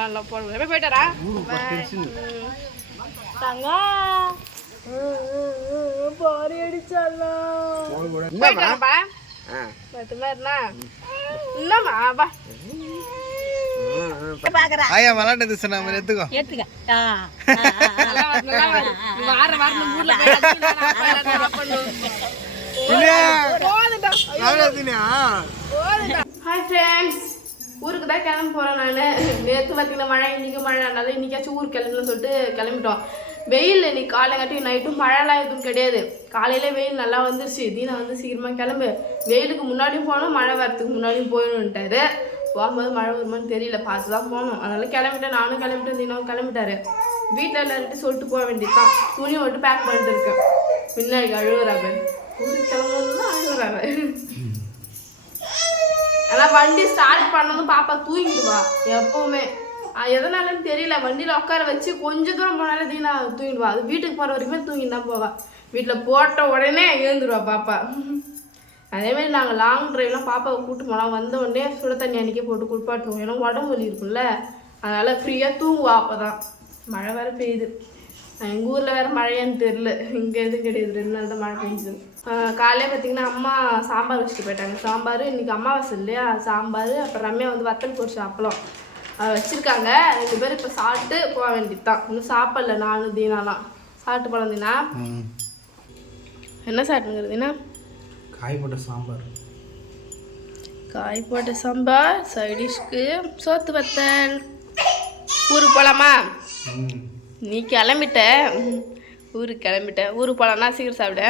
நல்லா போடுங்க போயிட்டாரா தங்கா பாரி அடிச்சாலாம்ப்பா என்னம்மா பா ஆயா விளாண்டது சொன்ன மாதிரி எடுத்துக்கோ ஹாய் ஃப்ரெண்ட்ஸ், ஊருக்கு தான் கிளம்ப போகிறேன் நான். நேற்று பார்த்தீங்கன்னா மழை, இன்றைக்கி மழை, அதனால இன்றைக்காச்சும் ஊருக்கு கிளம்பணும்னு சொல்லிட்டு கிளம்பிட்டோம். வெயில் இன்னைக்கு காலைங்காட்டி நைட்டும் மழைலாம் எதுவும் கிடையாது. காலையில் வெயில் நல்லா வந்துருச்சு. தீனா வந்து சீக்கிரமாக கிளம்பு, வெயிலுக்கு முன்னாடியும் போகணும், மழை வரத்துக்கு முன்னாடியும் போயணுன்ட்டாரு. போகும்போது மழை வருமானு தெரியல, பார்த்து தான் போகணும். அதனால கிளம்பிட்டேன், நானும் கிளம்பிட்டேன், தீனாவும் கிளம்பிட்டாரு. வீட்டில் எல்லார்கிட்டையும் சொல்லிட்டு போக வேண்டியதுதான். துணியை மட்டும் பேக் பண்ணிட்டு இருக்கேன். பின்னாடி அழுகுறாங்க, ஊருக்கு கிளம்புறது தான் அழுகுறாங்க. ஆனால் வண்டி ஸ்டார்ட் பண்ணதும் பாப்பா தூங்கிடுவா எப்போவுமே. எதனாலன்னு தெரியல, வண்டியில் உட்கார வச்சு கொஞ்சம் தூரம் போனாலே தீனா தூங்கிடுவா. அது வீட்டுக்கு போகிற வரைக்குமே தூங்கிட்டு தான் போவா. வீட்டில் போட்ட உடனே எழுந்துருவா பாப்பா. அதேமாதிரி நாங்கள் லாங் ட்ரைவ்லாம் பாப்பாவை கூப்பிட்டு போனால் வந்த உடனே சுட தண்ணி அன்றைக்கே போட்டு குளிப்பாட்டுவோம். ஏன்னா உடம்பு வலி இருக்கும்ல, அதனால் ஃப்ரீயாக தூங்குவா. அப்போ தான் மழை வேறு பெய்யுது. எங்கள் ஊரில் வேறு மழையான்னு தெரில, இங்கே எதுவும் கிடையாது. 2 நாள் தான் மழை பெஞ்சுது. காலையில் பார்த்திங்கன்னா அம்மா சாம்பார் வச்சுட்டு போயிட்டாங்க. சாம்பார் இன்றைக்கி அம்மாவாசை இல்லையா, சாம்பார். அப்புறம் ரம்யா வந்து வத்தல் பொரிச்சு அப்பளம் வச்சுருக்காங்க. 2 பேரும் இப்போ சாப்பிட்டு போக வேண்டியது தான். இன்னும் சாப்பிடல, 4 தீனாலாம் சாப்பிட்டு போகலாம். தீனா என்ன சாப்பிட்டுங்கிறது? தீனா காய் போட்ட சாம்பார். காய் போட்ட சாம்பார், சைடிஷ்க்கு சோத்து வத்தல். ஊருக்கு போகலாமா? நீ கிளம்பிட்ட, ஊருக்கு கிளம்பிட்டேன். ஊருக்கு போகலான்னா சீக்கிரம் சாப்பிட.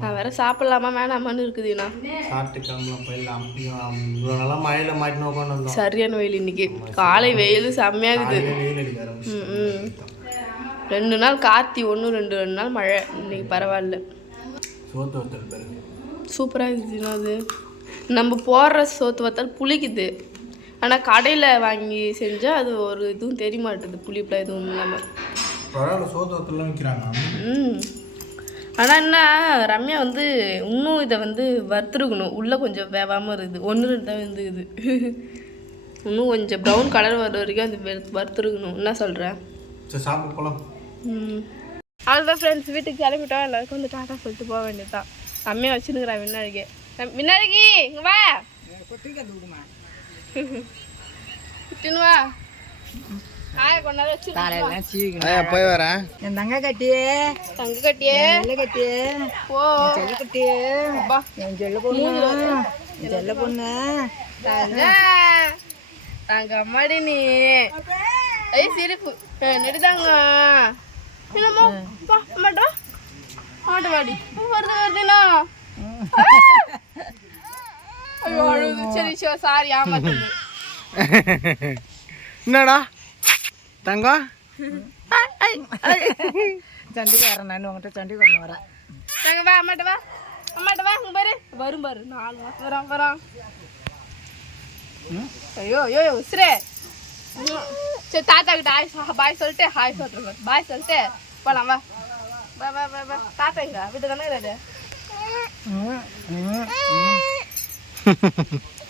நான் வேற சாப்பிடலாமா வேணாமான்னு இருக்குதுண்ணா. சரியான வெயில் இன்னைக்கு. காலை வெயில் செம்மையாகுது. 2 நாள் கார்த்தி 1 2 நாள் மழை. இன்னைக்கு பரவாயில்ல, சூப்பராக இருக்குதுண்ணா. அது நம்ம போடுற சோத்து வத்தால் புளிக்குது. ஆனால் கடையில் வாங்கி செஞ்சால் அது ஒரு இதுவும் தெரிய மாட்டுது, புளிப்பில் எதுவும் இல்லாமல். ஆனால் என்ன, ரம்யா வந்து இன்னும் இதை வந்து வறுத்துருக்கணும். உள்ளே கொஞ்சம் வேகாமல் இருக்குது. 1 2 தான் வந்துக்குது. இன்னும் கொஞ்சம் ப்ரௌன் கலர் வர வரைக்கும் அது வறுத்துருக்கணும். என்ன சொல்கிறேன்? சாப்பிட்டு போகலாம். அதுதான் ஃப்ரெண்ட்ஸ், வீட்டுக்கு கிளம்பிட்டோம். எல்லாருக்கும் வந்து டாட்டா சொல்லிட்டு போக வேண்டியது தான். ரம்யா வச்சுருக்குறேன் விண்ணாடிக்கு. விண்ணாடிக்கு இங்கே வா, விட்டுன்னு வா. போய் வரேன். என் தங்க கட்டியே, தங்க கட்டியே, கட்டியே, போ செல்ல கட்டியே, என் செல்ல பொண்ணு, என் செல்ல பொண்ணு, தங்க தங்க அம்மாடி நீ. ஐய் சிரிப்பு நெடுதாங்க. இல்லம்மா பா மாட்டோம் மாட்டு வாடி வருது வருதுண்ணா. ஐயோ அழுது. சரி சாரி, ஆமாம். என்னடா தங்கம்? சண்டைக்கு வரேன் நான் உங்கள்கிட்ட, சண்டைக்கு வரணும் வரேன். தங்க வா, அம்மாட்ட வா, அம்மாட்ட வா. இங்கே பாரு வரும் பாரு, 4 மாதம் வரோம் வரோம். ஐயோ ஐயோ உசுரே. சரி தாத்தா கிட்ட பாய் சொல்லிட்டு ஹாய் சொல்கிறேன். பாய் சொல்லிட்டு போகலாம். வா வா வா வா வா. தாத்தா எங்க வீட்டு தானே இருக்காது.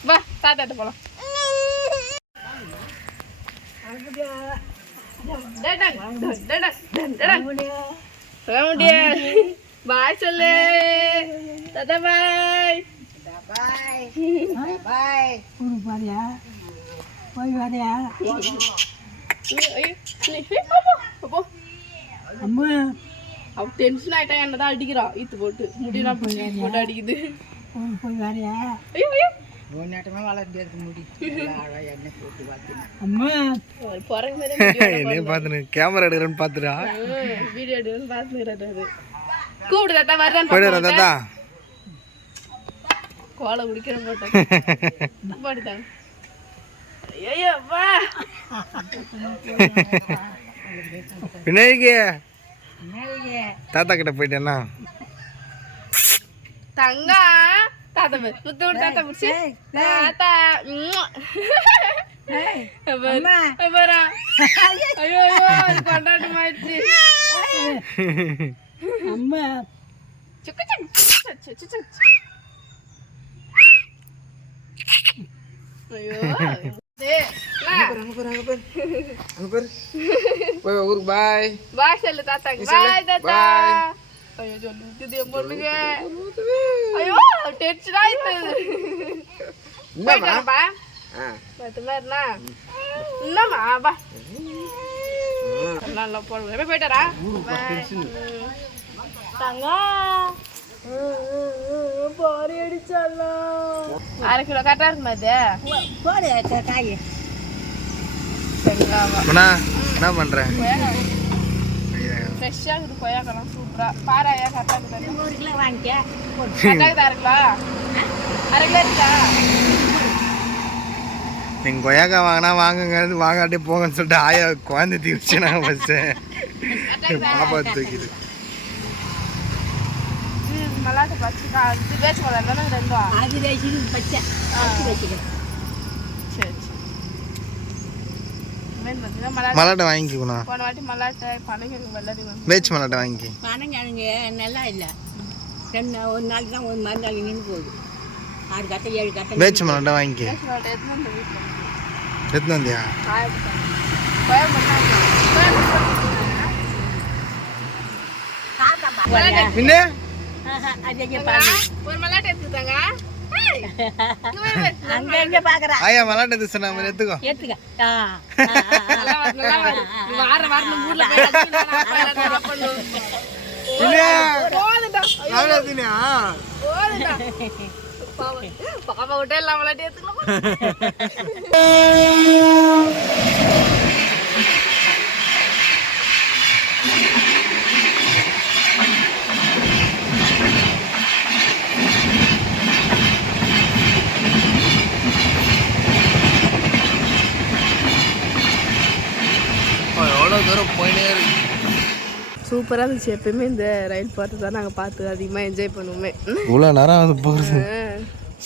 வா தாத்தாட்ட போகலாம். பாய் சொல்லு தாத்தா. பாய் பாய் பாய். போறியா? போய் வரையா? அம்மா அவ டென்ஷன் ஆயிட்டா, என்னதான் அடிக்கிறான் ஈத்து போட்டு. முடியலாம் போட்டு அடிக்குது. போய் வரையா? நேட்டமாக வளர்ந்து இருக்க முடி எண்ணெய் போட்டு பார்த்தீங்க. அம்மா பார்த்துன்னு கேமரா எடுக்கிறேன்னு பார்த்துடா, வீடியோ எடுக்கிறேன்னு பார்த்துக்கிறாரு. கூப்பிடு தாத்தா வர்றேன். போயிடுறா தாத்தா. கோலை குடிக்கிற போட்டேன் போட்டுட்டாங்க. ஐயோ வா விநாயகி தாத்தா கிட்ட போயிட்டேன்னா தங்கா. தாத்தா முத்து தாத்தா பிடிச்சி தாத்தா. ஐயோ ஐயோ கொண்டாட்டம் ஆயிடுச்சு. அம்மா ஐயோ போய் ஊருக்கு பாய். பாய் சொல்லு தாத்தாக்கு. பாய் தாத்தா. ஐயோ சொல்லுது என் பொண்ணுங்க. ஐயோ டென்ஷன் ஆயிடுது. போயிட்டாப்பா. பத்துமாருண்ணா. என்னம்மா பா. நல்லா போடுங்க. போயிட்டாரா? தங்கா. பாரி அடிச்சாலா. 1/2 கிலோ கரெக்டா இருக்குமா இது? போடு காய். அண்ணா என்ன பண்ற? ஃப்ரெஷ்ஷாக இருக்குது கொய்யாக்கெல்லாம் சூப்பராக. பாரு ஐயா கரெக்டாக இருக்குது. 1 கிலோ வாங்கிக்க. கரெக்டாக இருக்குதா? 1/2 கிலோ இருக்கா? நீங்கள் கொய்யாக்காய் வாங்கினா வாங்குங்க, வாங்காட்டே போங்கன்னு சொல்லிட்டு ஆயா குழந்தை தீவிச்சு நாங்கள் ஃபஸ்ட்டு பாப்பா தூக்கிது. மல்லாட்டை பச்சை இது வேச்சு மலை தானே ரெண்டும்? அது வச்சுட்டு பச்சை வச்சுக்கிறேன். சரி சரி. பார்த்தீங்கன்னா மல்லாட்டை மல்லாட்டை வாங்கிக்கோண்ணா. போன வாட்டி மல்லாட்டை பனைக்கிழங்கு வெள்ளரி வந்து வேச்சு மல்லாட்டை வாங்கிக்கி. பனங்கிழங்கு நல்லா இல்லை. 1 நாள் தான் ஒரு மறுநாள் நின்று போகுது. 6 கட்டை 7 கட்டை. வேச்சு மல்லாட்டை வாங்கிக்கி. வேச்சு மல்லாட்டை எடுத்துன்னு வந்து வீட்டில் எத்தனை வந்தியா? பின்ன ஒரு மல்லாட்டை எடுத்துட்டாங்க. அங்க பாக்குறா. ஆயா மல்லாட்டை எடுத்து சொன்ன மாதிரி எடுத்துக்கோ. ஏத்துக்க. வார வாரம் ஊர்ல போய் பாப்பா விட்டே எல்லாம் மல்லாட்டி எடுத்துக்கலாம். எவ்வளோ தூரம் போயினே இருக்கு. சூப்பராக இருந்துச்சு. எப்பயுமே இந்த ரயில் பாட்டு தான் நாங்கள் பார்த்து அதிகமாக என்ஜாய் பண்ணுவோமே. இவ்வளோ நேரம் அது போகிறது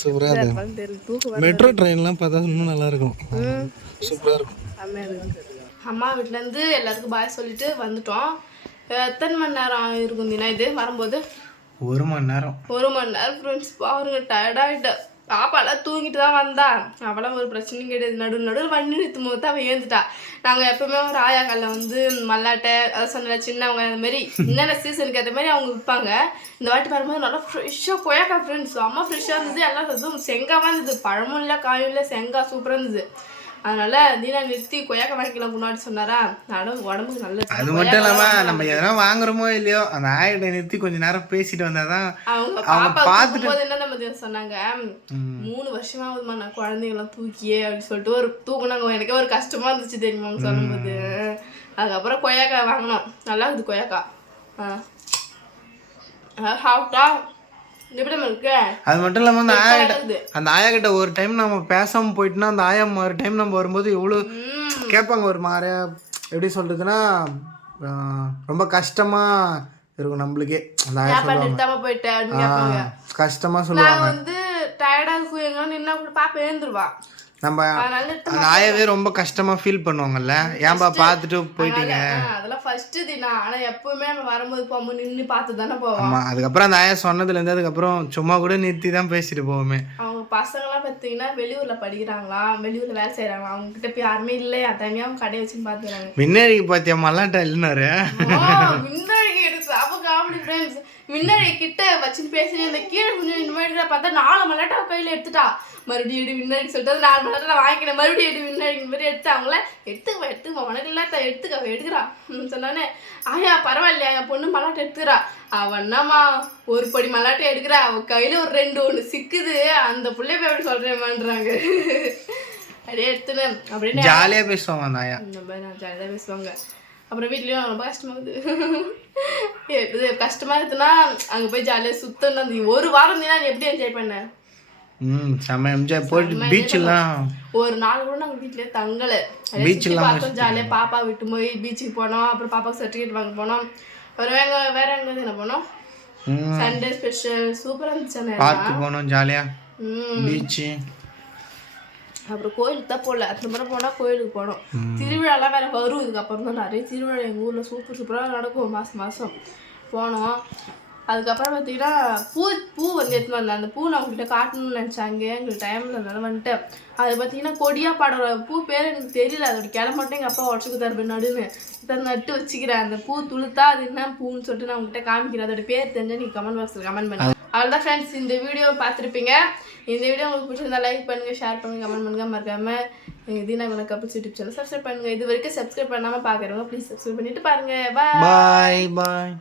சூப்பராக இருக்கும். தூக்கம் மெட்ரோ ட்ரெயின்லாம் பார்த்தா இன்னும் நல்லா இருக்கும். சூப்பராக இருக்கும். அம்மா வீட்டிலேருந்து எல்லாருக்கும் பாய் சொல்லிட்டு வந்துட்டோம். எத்தனை மணி நேரம் இருக்கும் தினா இது வரும்போது? 1 மணி நேரம். 1 மணி நேரம் ஃப்ரெண்ட்ஸ். பாருங்க டயர்டாகிட்ட. பாப்பாலாம் தூங்கிட்டு தான் வந்தா. அவளாம் ஒரு பிரச்சனையும் கிடையாது. நடுவில் வண்டி நிறுத்தும் போது தான் அவள் ஏந்துட்டா. நாங்கள் எப்பவுமே ஒரு ஆயாக்கல்ல வந்து மல்லாட்டை அதை சொன்ன சின்னவங்க அந்த மாதிரி என்னென்ன சீசனுக்கு ஏற்ற மாதிரி அவங்க விற்பாங்க. இந்த வாட்டி வரும்போது நல்லா ஃப்ரெஷ்ஷாக கொய்யாக்கா ஃப்ரெண்ட்ஸ் அம்மா ஃப்ரெஷ்ஷாக இருந்தது. எல்லாம் இதுவும் செங்காவாக இருந்தது. பழமும் இல்லை காயும் இல்லை, செங்காய் சூப்பராக இருந்தது. அதனால தீனா நிறுத்தி கொய்யாக்கா வாங்கிக்கலாம் முன்னாடி சொன்னாரா. உடம்புக்கு நல்லது. அது மட்டும் இல்லாமல் நம்ம எதனா வாங்குறோமோ இல்லையோ அந்த ஆயிட்ட நிறுத்தி கொஞ்ச நேரம் பேசிட்டு வந்தாதான் அவங்க பார்த்துட்டு என்ன நம்ம சொன்னாங்க. 3 வருஷமா ஆகுதுமா நான் குழந்தைங்களாம் தூக்கியே அப்படின்னு சொல்லிட்டு ஒரு தூக்குனாங்க. எனக்கே ஒரு கஷ்டமா இருந்துச்சு தெரியுமா அவங்க சொல்லும்போது. அதுக்கப்புறம் கொய்யாக்கா வாங்கினோம். நல்லா இருக்குது கொய்யாக்கா. சாப்பிட்டா அது மட்டும் இல்லாமல் அந்த ஆயா கிட்ட ஒரு டைம் நம்ம பேசாமல் போயிட்டுனா அந்த ஆயா ஒரு டைம் நம்ம வரும்போது எவ்வளோ கேட்பாங்க. ஒரு மாதிரியா எப்படி சொல்றதுன்னா ரொம்ப கஷ்டமா இருக்கும் நம்மளுக்கே. அந்த ஆயா சொல்லுவாங்க கஷ்டமா சொல்லுவாங்க. வந்து டயர்டா இருக்கும் நின்னா கூட பாப்பா எழுந்துருவா. நம்ம அந்த ஆயாவே ரொம்ப கஷ்டமா ஃபீல் பண்ணுவாங்கல்ல. ஏன்பா பார்த்துட்டு போயிட்டீங்க. அதெல்லாம் ஃபர்ஸ்ட் தினா. ஆனா எப்பவுமே நம்ம வரும்போது போகும்போது நின்று பார்த்து தானே போவோம். ஆமா அதுக்கப்புறம் அந்த ஆயா சொன்னதுலேருந்து அதுக்கப்புறம் சும்மா கூட நிறுத்தி தான் பேசிட்டு போவோமே. அவங்க பசங்களாம் பார்த்தீங்கன்னா வெளியூர்ல படிக்கிறாங்களாம், வெளியூர்ல வேலை செய்யறாங்களாம். அவங்க கிட்ட போய் யாருமே இல்லையா தனியாக அவங்க கடையை வச்சுன்னு பார்த்துக்கிறாங்க. முன்னாடிக்கு பார்த்தியா மல்லாட்டா இல்லைனாரு. முன்னாடிக்கு எடுத்து அப்போ காமெடி ஃப்ரெண்ட்ஸ். முன்னாடி கிட்ட வச்சுன்னு பேசினேன். இந்த கீழே கொஞ்சம் இந்த மாதிரி பார்த்தா 4 மல்லாட்டா கையில் எடுத்துட்டா. மறுபடியும் எடு வின்னாடி சொல்லிட்டு 4 மல்லாட்டா வாங்கிக்கிறேன். மறுபடியும் எடு வின்னாடி இந்த மாதிரி எடுத்து அவங்கள எடுத்துக்கா உனக்கு இல்லாத எடுத்துக்கா சொன்னானே. ஆயா பரவாயில்லையா என் பொண்ணு மல்லாட்டை எடுத்துக்கிறா. அவன்னாமா ஒரு படி மல்லாட்டை எடுக்கிறா. அவ கையில ஒரு 2 சிக்குது. அந்த பிள்ளைய போய் எப்படி சொல்றேன்றாங்க. அப்படியே எடுத்துன்னு அப்படின்னு ஜாலியா பேசுவாங்க அந்த ஆயா. ஜாலியாக பேசுவாங்க. அப்புறம் வீட்லேயும் ரொம்ப கஷ்டமாகுது. இது கஷ்டமா இருக்குதுன்னா அங்கே போய் ஜாலியாக சுத்தணும். அந்த 1 வாரம் நீ எப்படி என்ஜாய் பண்ண? செம்ம என்ஜாய் போயிட்டு பீச்செல்லாம் ஒரு நாள் கூட நாங்கள் வீட்டிலே தங்கலை. பீச்செல்லாம் பார்த்தோம் ஜாலியாக. பாப்பா விட்டு போய் பீச்சுக்கு போனோம். அப்புறம் பாப்பாவுக்கு சர்டிஃபிகேட் வாங்க போனோம். வேற எங்கே என்ன போனோம்? சண்டே ஸ்பெஷல் சூப்பராக இருந்துச்சு. பார்க்கு போனோம் ஜாலியாக பீச்சு. அப்புறம் கோயிலுக்கு தான் போகல. அத்தனை முறை போனால் கோயிலுக்கு போனோம். திருவிழாலாம் வேறு வரும். இதுக்கப்புறம் தான் நிறைய திருவிழா எங்கள் ஊரில் சூப்பராக நடக்கும். மாதம் போனோம். அதுக்கப்புறம் பார்த்தீங்கன்னா பூ வந்து எடுத்துன்னு வந்தேன். அந்த பூ நான் உங்கள்கிட்ட காட்டணும்னு நினச்சாங்க, எங்களுக்கு டைமில் இருந்தாலும் வந்துட்டு. அது பார்த்தீங்கன்னா கொடியாப்பாடோட பூ பேர் எனக்கு தெரியல, அதோட கிளை மட்டும் எங்கள் அப்பா உடச்சு கொடுத்தாரு நடுன்னு. இதை நட்டு வச்சுக்கிறேன். அந்த பூ துளுத்தா அது என்ன பூன்னு சொல்லிட்டு நான் உங்கள்கிட்ட காமிக்கிறேன். அதோட பேர் தெரிஞ்சால் நீங்கள் கமெண்ட் பாக்ஸில் கமெண்ட் பண்ணுங்க. அவ்வளோதான் ஃப்ரெண்ட்ஸ், இந்த வீடியோ பார்த்துருப்பீங்க. இந்த வீடியோ உங்களுக்கு பிடிச்சிருந்தா லைக் பண்ணுங்கள், ஷேர் பண்ணுங்கள், கமெண்ட் பண்ணுங்கள். மறக்காமல் Deena Guna couples YouTube channel subscribe பண்ணுங்கள். இது வரைக்கும் சப்ஸ்கிரைப் பண்ணாமல் பார்க்குறவங்க ப்ளீஸ் சப்ஸ்கிரைப் பண்ணிட்டு பாருங்கள். பாய் பாய்.